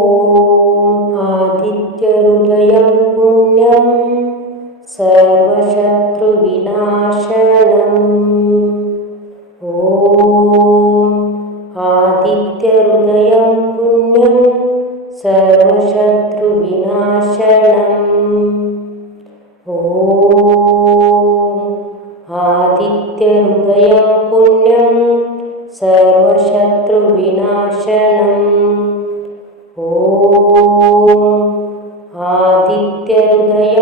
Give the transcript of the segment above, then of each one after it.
ॐ आदित्यहृदयं पुण्यं सर्वशत्रुविनाशनम्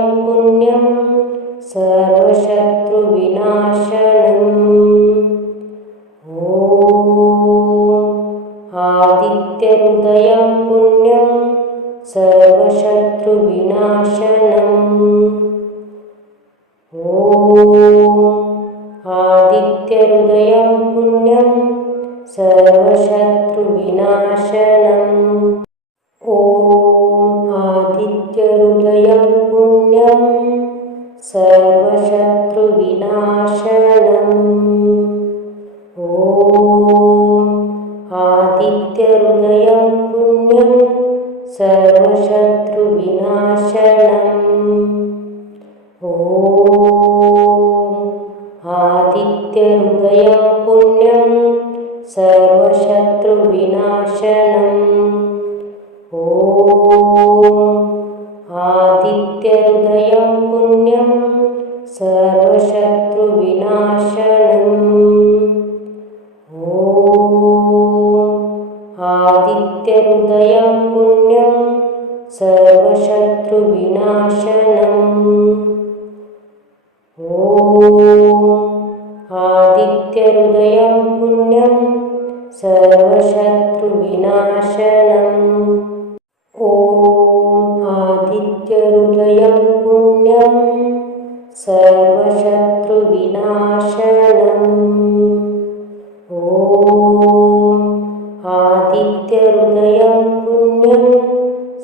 पुण्यं सर्वशत्रुविनाशनम्। ॐ आदित्यहृदयं पुण्यं सर्वशत्रुविनाशनम्। وسلم विनाशन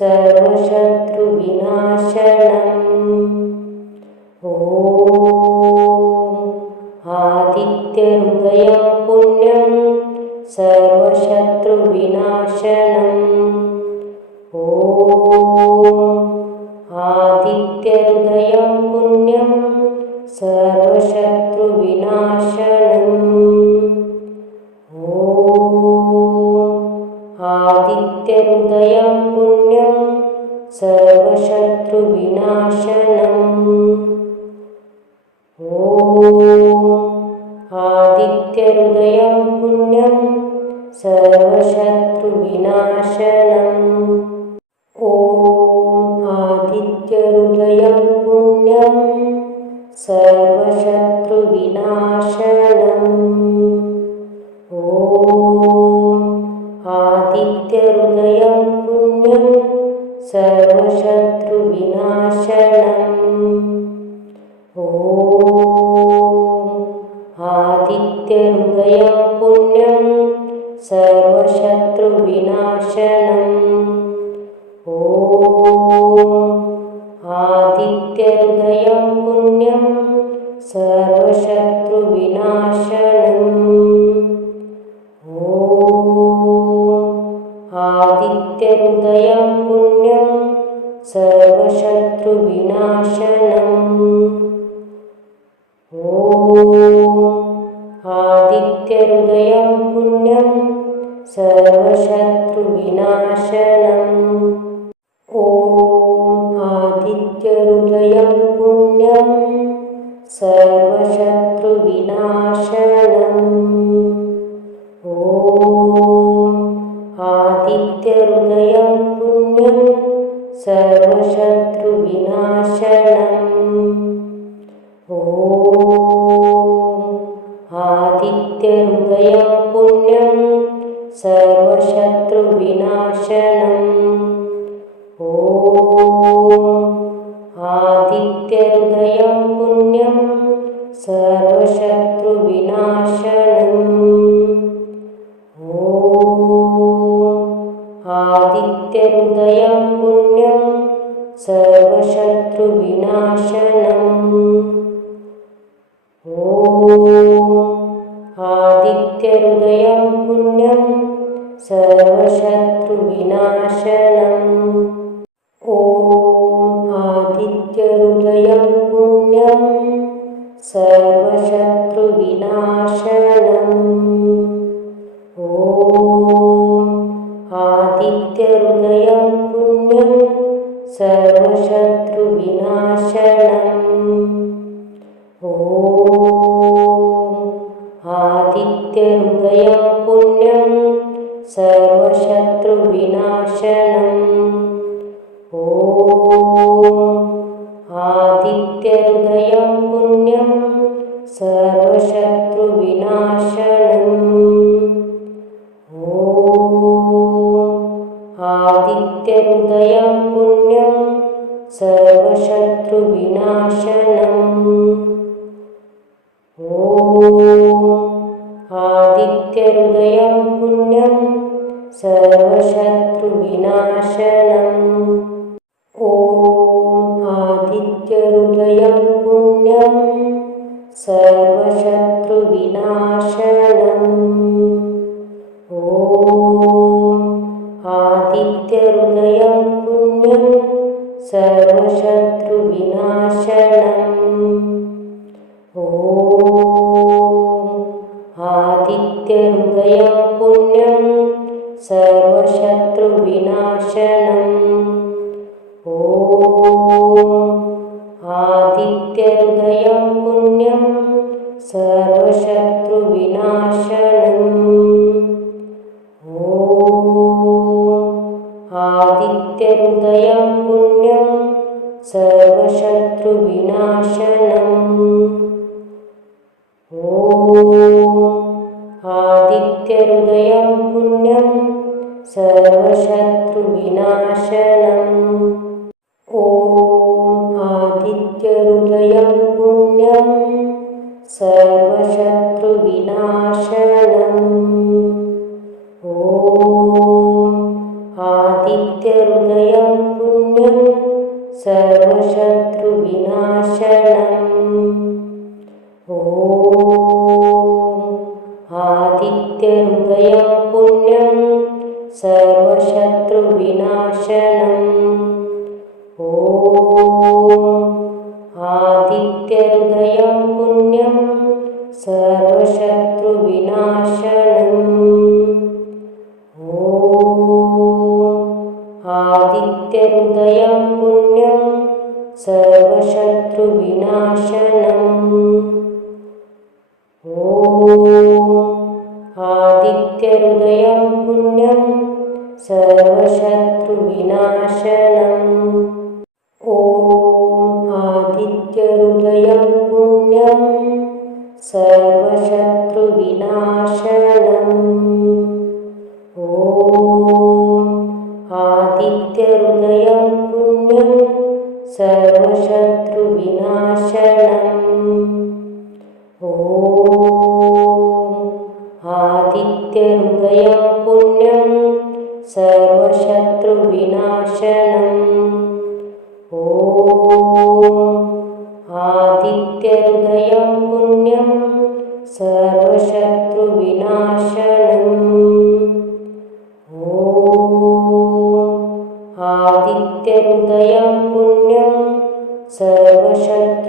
सर्वशत्रुविनाशनम्। ॐ आदित्यहृदयं पुण्यं सर्वशत्रुविनाशनम्। ॐ आदित्यहृदयं पुण्यं सर्व सर्वशत्रुविनाशन आदित्यहृदयं पुण्यं सर्वशत्रुविनाशनम्। ॐ आदित्यहृदयं पुण्यं सर्वशत्रुविनाशनम्। सर्वशत्रुविनाशनम्। ॐ आदित्यहृदयं पुण्यं सर्वशत्रुविनाशनम्। विनाशनम् ॐ सर्वशत्रुविनाशनम्। ॐ आदित्यहृदयं पुण्यं सर्वशत्रुविनाशनम् आदित्यहृदयं पुण्यं सर्वशत्रुविनाशनम्। ॐ आदित्यहृदयं पुण्यं सर्वशत्रुविनाशनम् सर्वशत्रुविनाशनम्। ॐ आदित्यहृदयं पुण्यं सर्वशत्रुविनाशनम्। ॐ आदित्यहृदयं पुण्यं सर्वशत्रुविनाशनम् ഹൃദയം പുണ്യം സർവശക്തി सर्वशत्रुविनाशनम् ॐ आदित्यहृदयं पुण्यं सर्वशत्रुविनाशनम्। ॐ आदित्यहृदयं पुण्यं सर्वशत्रुविनाशनम्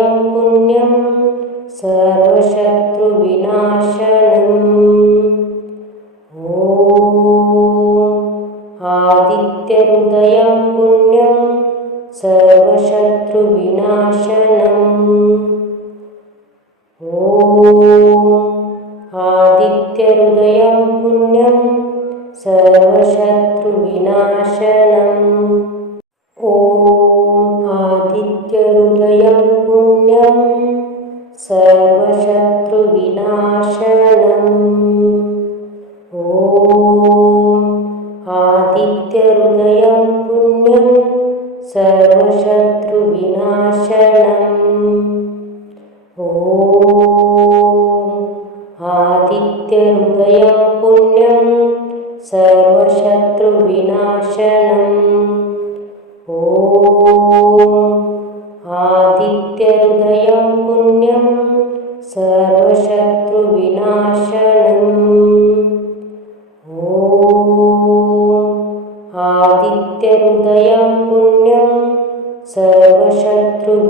यं पुण्यं सर्वशत्रुविनाशनम्। ॐ आदित्यहृदयं पुण्यं सर्वशत्रुविनाशनम्। ॐ आदित्यहृदयं पुण्यं सर्वशत्रुविनाशनम्। ما नित्यहृदयं पुण्यं सर्वशत्रुविनाशनम्।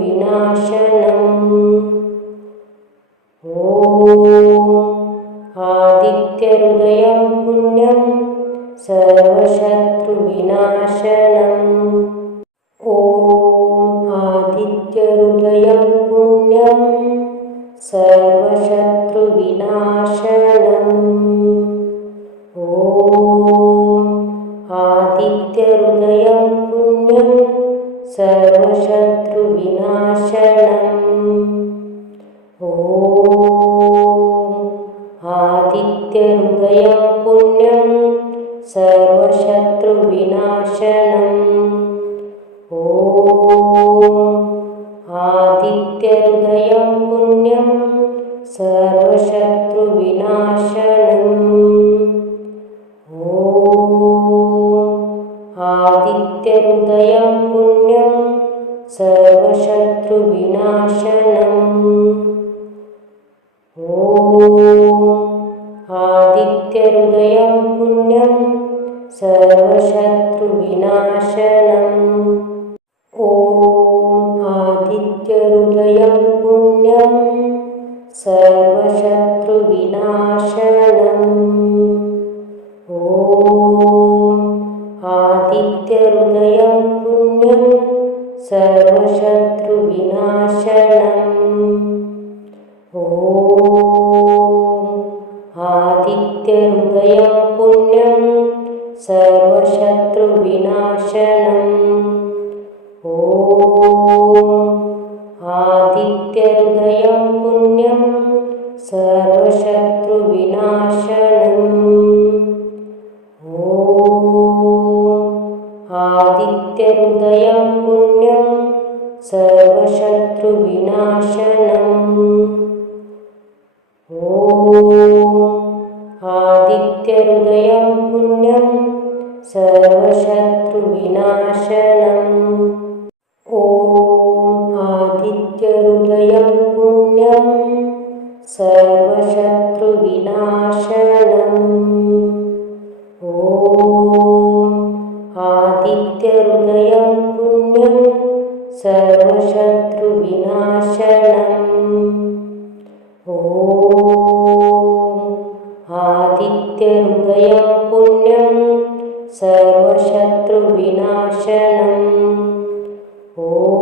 ॐ सर्वशत्रुविनाशनम्। ॐ आदित्यहृदयं पुण्यं सर्वशत्रुविनाशनम्। ॐ आदित्यहृदयं पुण्यं सर्वशत्रुविनाशनम्। ॐ आदित्यहृदयं सर्वशत्रुविनाशन ആദിത്യഹൃദയം പുണ്യം സർവശത്രുവിനാശനം. ഓം ആദിത്യഹൃദയം പുണ്യം സർവശത്രുവിനാശനം. ആദിത്യഹൃദയം പുണ്യം സർവശത്രുവിനാശനം. सर्वशत्रुविनाशनम् ॐ आदित्यहृदयं पुण्यं सर्वशत्रुविनाश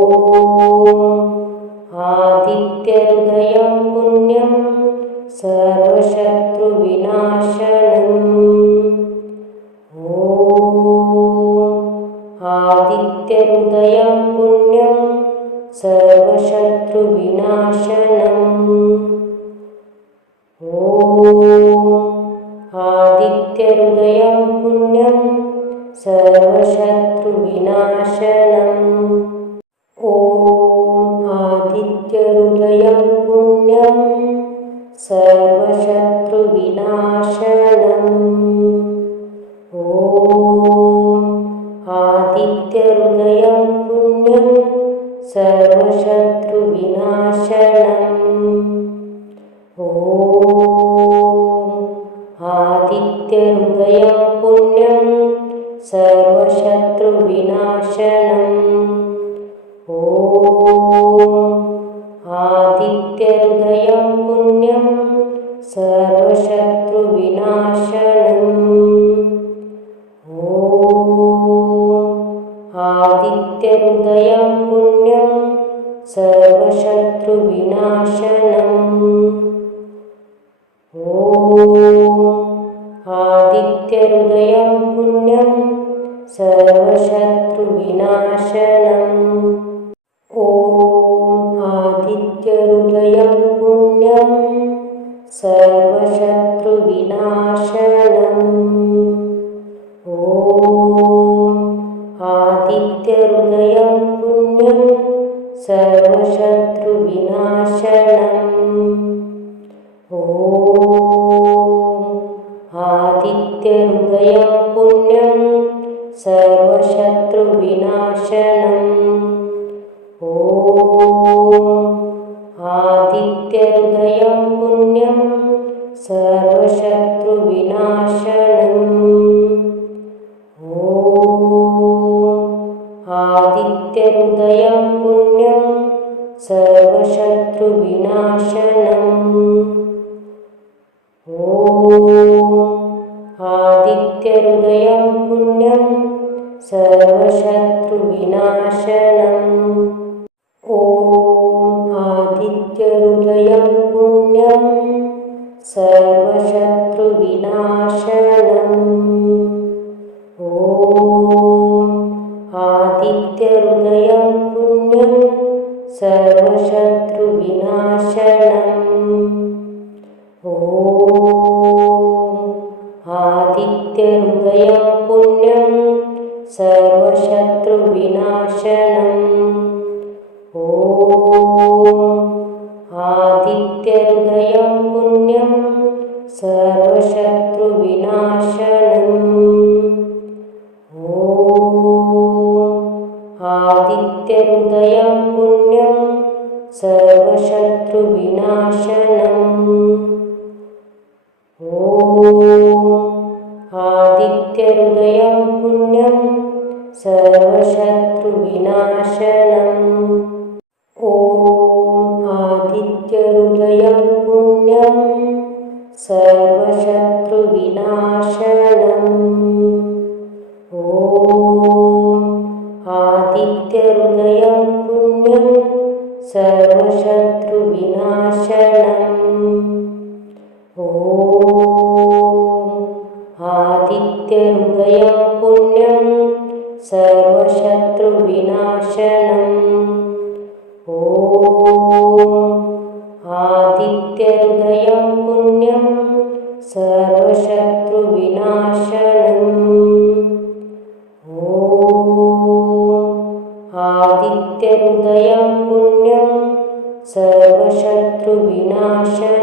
Oh. सर्वशत्रुविनाश। motion नित्यहृदयं पुण्यं सर्वशत्रुविनाशनम् सर्वशत्रुविनाशनम्। we now share शत्रुविनाशनम्। ॐ आदित्यहृदयं पुण्यं सर्वशत्रुविनाशनम्। ॐ आदित्यहृदयं पुण्यं सर्वशत्रुविनाशनम्।